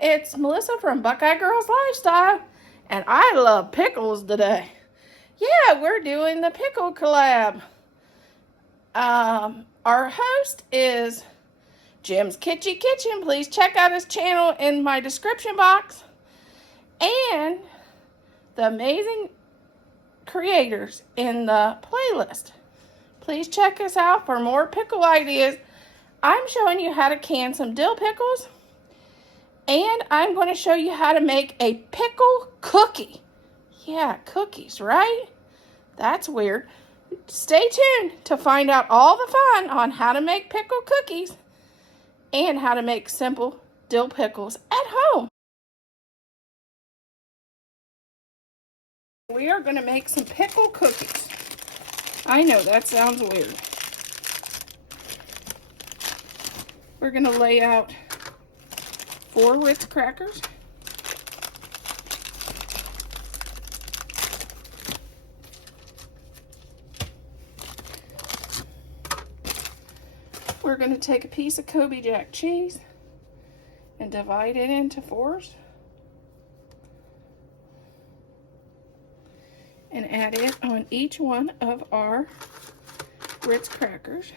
It's Melissa from Buckeye Girls Lifestyle, and I love pickles today. Yeah, we're doing the pickle collab. Our host is Jim's Kitschy Kitchen. Please check out his channel in my description box. And the amazing creators in the playlist. Please check us out for more pickle ideas. I'm showing you how to can some dill pickles. And I'm going to show you how to make a pickle cookie. Yeah, cookies, right? That's weird. Stay tuned to find out all the fun on how to make pickle cookies and how to make simple dill pickles at home. We are going to make some pickle cookies. I know, that sounds weird. We're going to lay out 4 Ritz crackers. We're going to take a piece of Kobe Jack cheese and divide it into 4s and add it on each one of our Ritz crackers.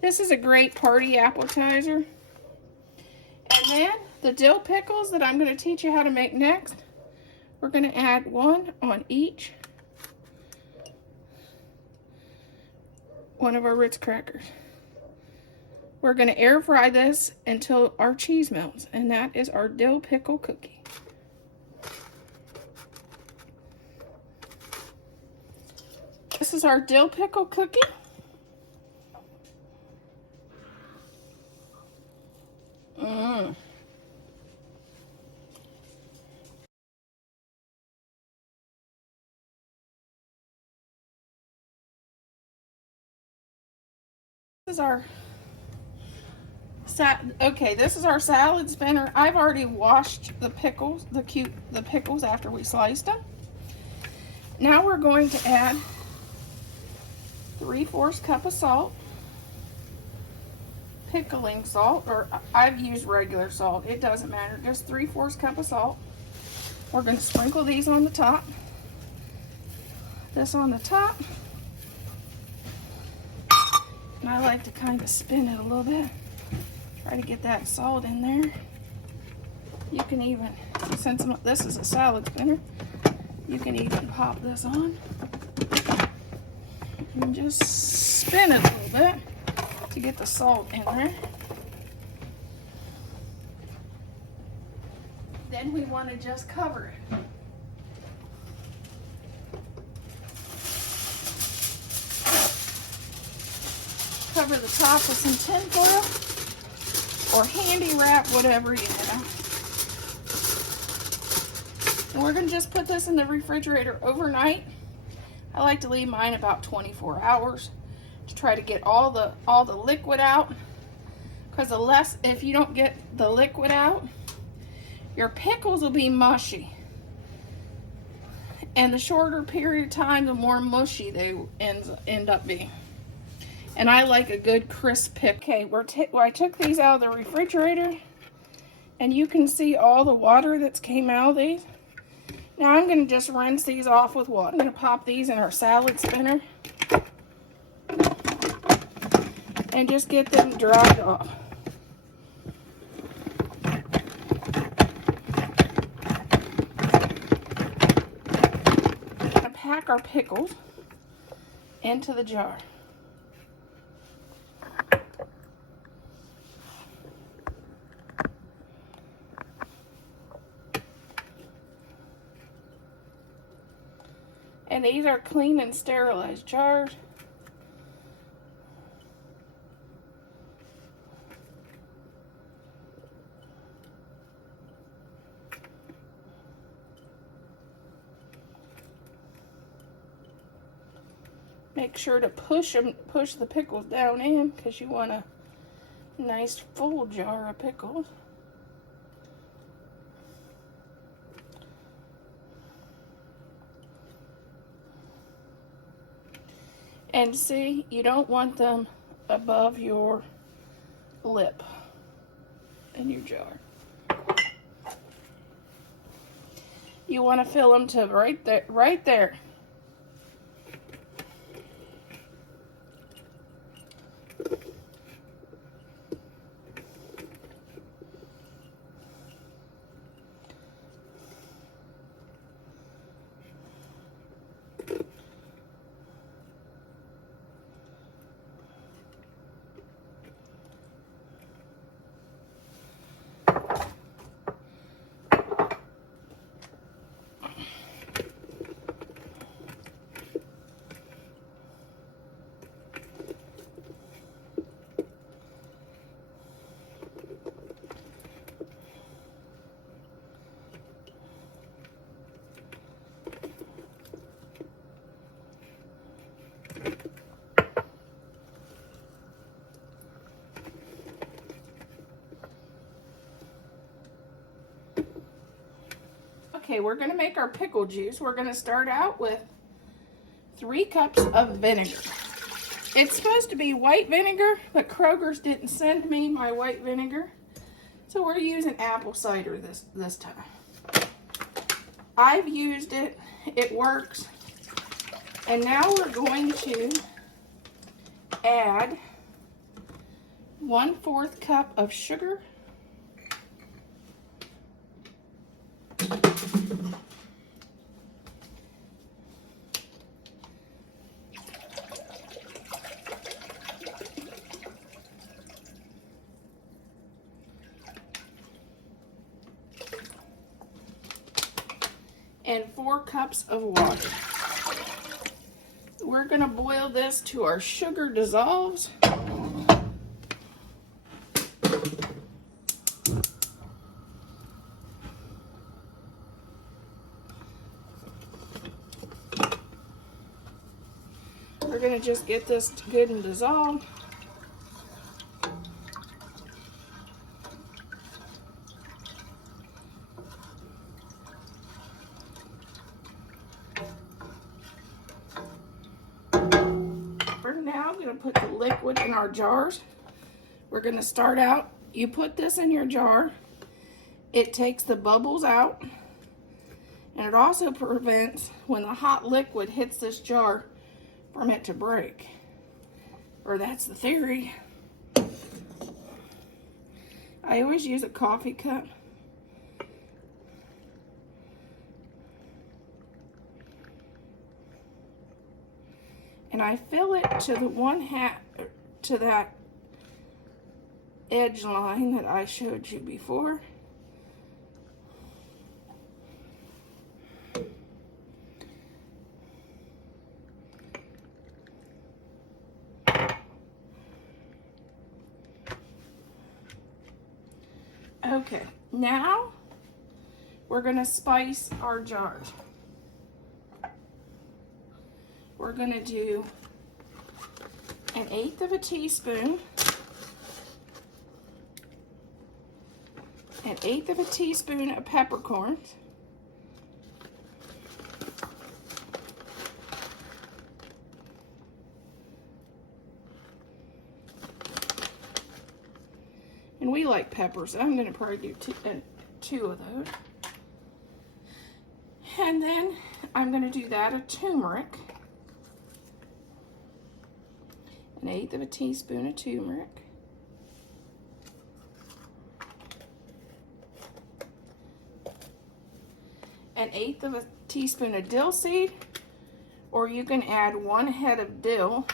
This is a great party appetizer. And then the dill pickles that I'm going to teach you how to make next, we're going to add 1 on each one of our Ritz crackers. We're going to air fry this until our cheese melts, and that is our dill pickle cookie. This is our dill pickle cookie. This is our this is our salad spinner. I've already washed the pickles, the pickles after we sliced them. Now we're going to add 3/4 cup of salt, pickling salt, or I've used regular salt. It doesn't matter, just 3/4 cup of salt. We're going to sprinkle these on the top. This on the top. And I like to kind of spin it a little bit. Try to get that salt in there. You can even, since this is a salad spinner, you can even pop this on. And just spin it a little bit to get the salt in there. Then we want to just cover it. Cover the top with some tin foil or handy wrap, whatever you know. And we're going to just put this in the refrigerator overnight. I like to leave mine about 24 hours to try to get all the liquid out. Because if you don't get the liquid out, your pickles will be mushy. And the shorter period of time, the more mushy they end up being. And I like a good crisp pickle. Okay, I took these out of the refrigerator, and you can see all the water that's came out of these. Now I'm going to just rinse these off with water. I'm going to pop these in our salad spinner and just get them dried off. We're going to pack our pickles into the jar. And these are clean and sterilized jars. Make sure to push the pickles down in, because you want a nice full jar of pickles. And see, you don't want them above your lip. in your jar. You want to fill them to right there, right there. Okay, we're going to make our pickle juice. We're going to start out with 3 cups of vinegar. It's supposed to be white vinegar, but Kroger's didn't send me my white vinegar. So we're using apple cider this time. I've used it. It works. And now we're going to add 1/4 cup of sugar. And 4 cups of water. We're going to boil this to our sugar dissolves. We're going to just get this good and dissolved. We're now going to put the liquid in our jars. We're going to start out, you put this in your jar, it takes the bubbles out, and it also prevents when the hot liquid hits this jar from it to break. Or that's the theory. I always use a coffee cup. And I fill it to the 1/2 to that edge line that I showed you before. Okay, now we're going to spice our jars. We're going to do 1/8 of a teaspoon, 1/8 of a teaspoon of peppercorns, and we like peppers, so I'm going to probably do 2 of those. And then I'm going to do that of turmeric. 1/8 of a teaspoon of turmeric. An 1/8 of a teaspoon of dill seed, or you can add 1 head of dill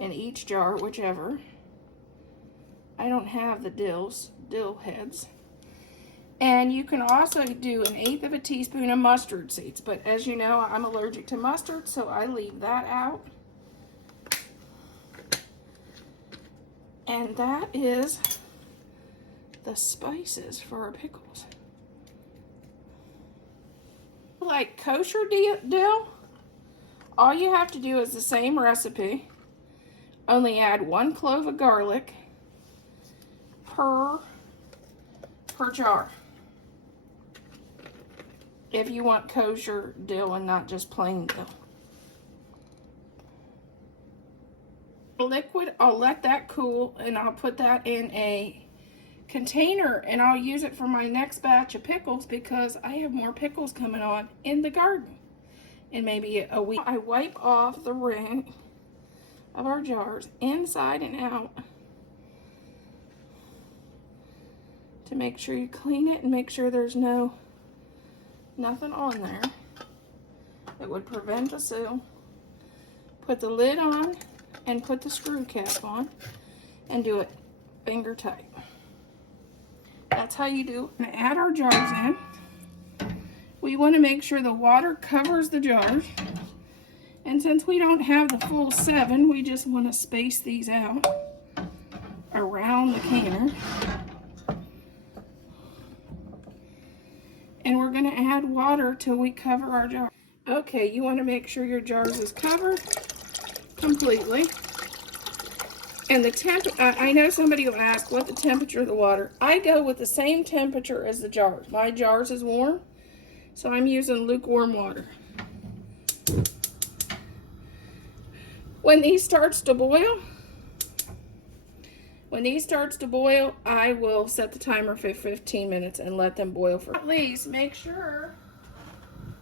in each jar, whichever. I don't have the dill heads. And you can also do 1/8 of a teaspoon of mustard seeds, but as you know, I'm allergic to mustard, so I leave that out. And that is the spices for our pickles. Like kosher dill, all you have to do is the same recipe, only add 1 clove of garlic per jar. If you want kosher dill and not just plain dill. Liquid, I'll let that cool, and I'll put that in a container and I'll use it for my next batch of pickles because I have more pickles coming on in the garden in maybe a week. I wipe off the ring of our jars inside and out to make sure you clean it and make sure there's nothing on there that would prevent the seal. Put the lid on and put the screw cap on and do it finger tight. That's how you do it. We're gonna add our jars in. We want to make sure the water covers the jars. And since we don't have the full 7, we just want to space these out around the canner. And we're going to add water till we cover our jar. Okay, you want to make sure your jars is covered completely. And the I know somebody will ask what the temperature of the water. I go with the same temperature as the jars. My jars is warm, so I'm using lukewarm water. When these starts to boil, I will set the timer for 15 minutes and let them boil for at least. Make sure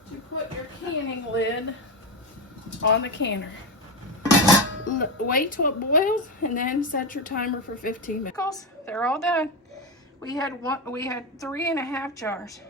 to put your canning lid on the canner. Wait till it boils and then set your timer for 15 minutes. They're all done. We had 3.5 jars.